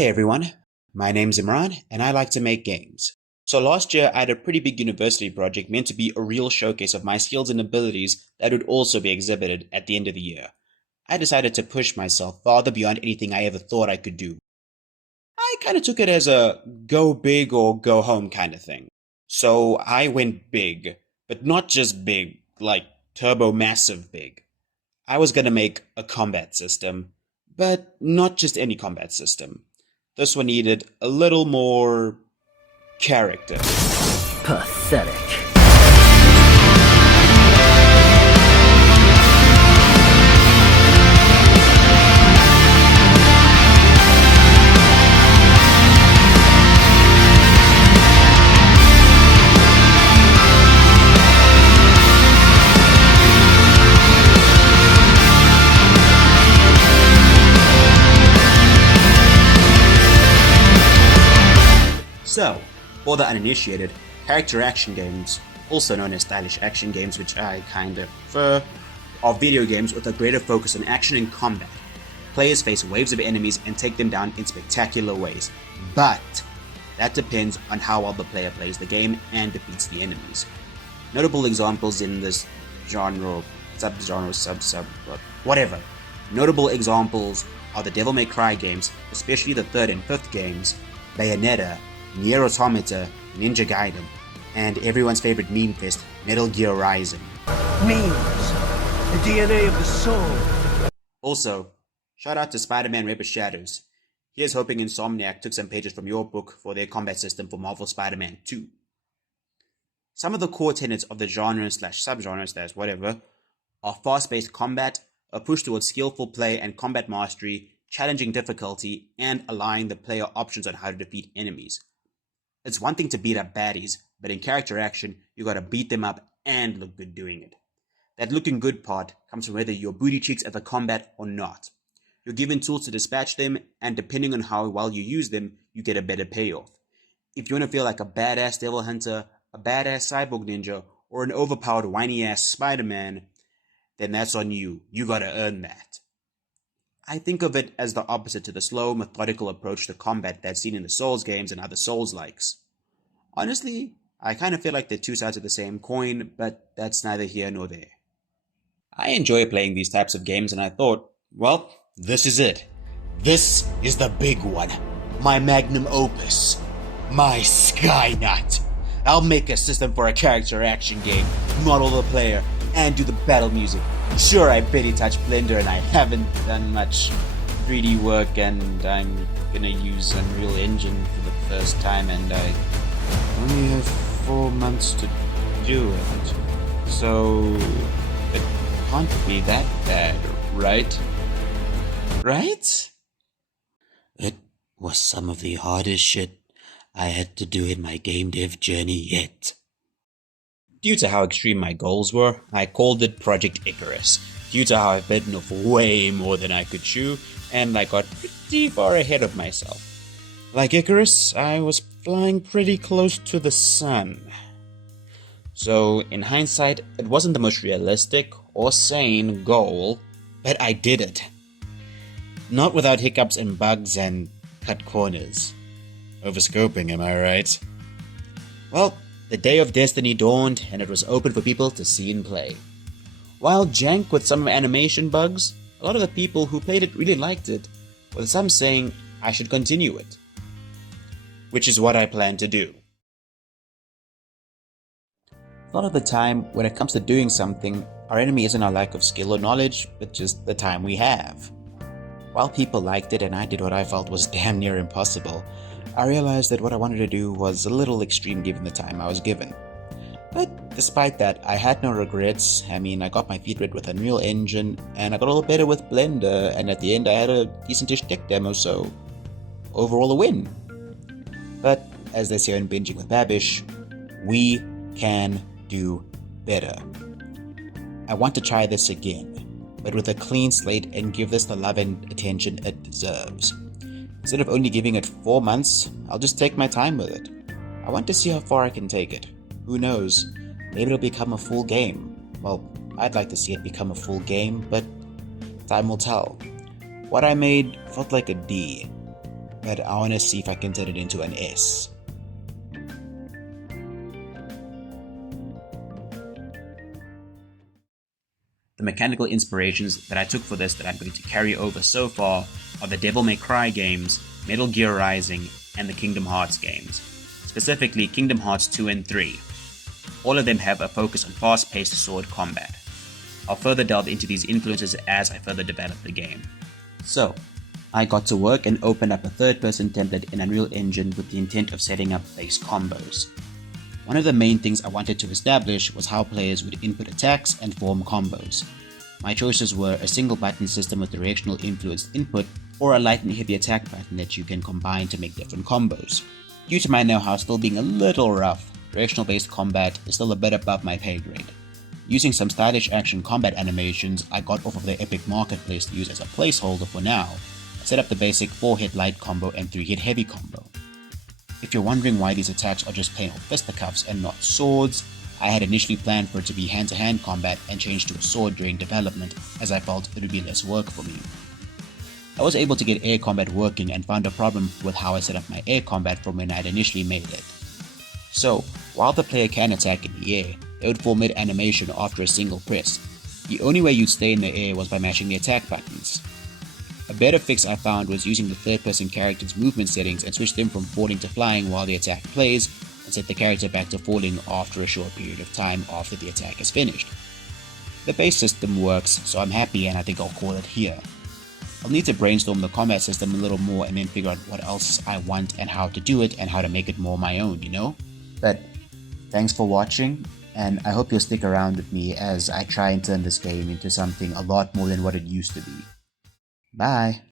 Hey everyone, my name's Imran and I like to make games. So last year I had a pretty big university project meant to be a real showcase of my skills and abilities that would also be exhibited at the end of the year. I decided to push myself farther beyond anything I ever thought I could do. I kind of took it as a go big or go home kind of thing. So I went big, but not just big, like turbo massive big. I was gonna make a combat system, but not just any combat system. This one needed a little more character. Pathetic. So, for the uninitiated, character action games, also known as stylish action games, which I kinda prefer, are video games with a greater focus on action and combat. Players face waves of enemies and take them down in spectacular ways, but that depends on how well the player plays the game and defeats the enemies. Notable examples in this genre, whatever. Notable examples are the Devil May Cry games, especially the 3rd and 5th games, Bayonetta, Nier Automata, Ninja Gaiden, and everyone's favorite meme fest, Metal Gear Rising. Memes. The DNA of the soul. Also, shout out to Spider-Man Web of Shadows. Here's hoping Insomniac took some pages from your book for their combat system for Marvel Spider-Man 2. Some of the core tenets of the genre/subgenre/whatever are fast-paced combat, a push towards skillful play and combat mastery, challenging difficulty, and allowing the player options on how to defeat enemies. It's one thing to beat up baddies, but in character action, you gotta beat them up and look good doing it. That looking good part comes from whether you're booty cheeks at the combat or not. You're given tools to dispatch them, and depending on how well you use them, you get a better payoff. If you want to feel like a badass devil hunter, a badass cyborg ninja, or an overpowered whiny-ass Spider-Man, then that's on you. You gotta earn that. I think of it as the opposite to the slow, methodical approach to combat that's seen in the Souls games and other Souls-likes. Honestly, I kind of feel like they're two sides of the same coin, but that's neither here nor there. I enjoy playing these types of games, and I thought, well, this is it. This is the big one. My magnum opus. My Skynet. I'll make a system for a character action game, model the player, and do the battle music. Sure, I barely touched Blender and I haven't done much 3D work, and I'm gonna use Unreal Engine for the first time, and I only have 4 months to do it. So it can't be that bad, right? Right? It was some of the hardest shit I had to do in my game dev journey yet. Due to how extreme my goals were, I called it Project Icarus, due to how I've bitten off way more than I could chew, and I got pretty far ahead of myself. Like Icarus, I was flying pretty close to the sun. So, in hindsight, it wasn't the most realistic or sane goal, but I did it. Not without hiccups and bugs and cut corners. Overscoping, am I right? Well, the day of destiny dawned, and it was open for people to see and play. While jank with some animation bugs, a lot of the people who played it really liked it, with some saying I should continue it. Which is what I plan to do. A lot of the time, when it comes to doing something, our enemy isn't our lack of skill or knowledge, but just the time we have. While people liked it and I did what I felt was damn near impossible, I realized that what I wanted to do was a little extreme given the time I was given. But despite that, I had no regrets. I mean, I got my feet wet with Unreal Engine, and I got a little better with Blender, and at the end I had a decentish tech demo, so overall a win. But as they say in Binging with Babish, we can do better. I want to try this again, but with a clean slate, and give this the love and attention it deserves. Instead of only giving it 4 months, I'll just take my time with it. I want to see how far I can take it. Who knows, maybe it'll become a full game. Well, I'd like to see it become a full game, but time will tell. What I made felt like a D. but I want to see if I can turn it into an S. The mechanical inspirations that I took for this that I'm going to carry over so far are the Devil May Cry games, Metal Gear Rising, and the Kingdom Hearts games, specifically Kingdom Hearts 2 and 3. All of them have a focus on fast-paced sword combat. I'll further delve into these influences as I further develop the game. So, I got to work and opened up a third-person template in Unreal Engine with the intent of setting up base combos. One of the main things I wanted to establish was how players would input attacks and form combos. My choices were a single button system with directional influenced input, or a light and heavy attack button that you can combine to make different combos. Due to my know-how still being a little rough, directional based combat is still a bit above my pay grade. Using some stylish action combat animations I got off of their Epic Marketplace to use as a placeholder for now, I set up the basic 4-hit light combo and 3-hit heavy combo. If you're wondering why these attacks are just plain old fisticuffs and not swords, I had initially planned for it to be hand-to-hand combat and changed to a sword during development, as I felt it would be less work for me. I was able to get air combat working and found a problem with how I set up my air combat from when I had initially made it. So, while the player can attack in the air, they would fall mid-animation after a single press. The only way you'd stay in the air was by mashing the attack buttons. A better fix I found was using the third-person character's movement settings and switch them from falling to flying while the attack plays, and set the character back to falling after a short period of time after the attack is finished. The base system works, so I'm happy and I think I'll call it here. I'll need to brainstorm the combat system a little more and then figure out what else I want and how to do it and how to make it more my own, you know? But thanks for watching, and I hope you'll stick around with me as I try and turn this game into something a lot more than what it used to be. Bye!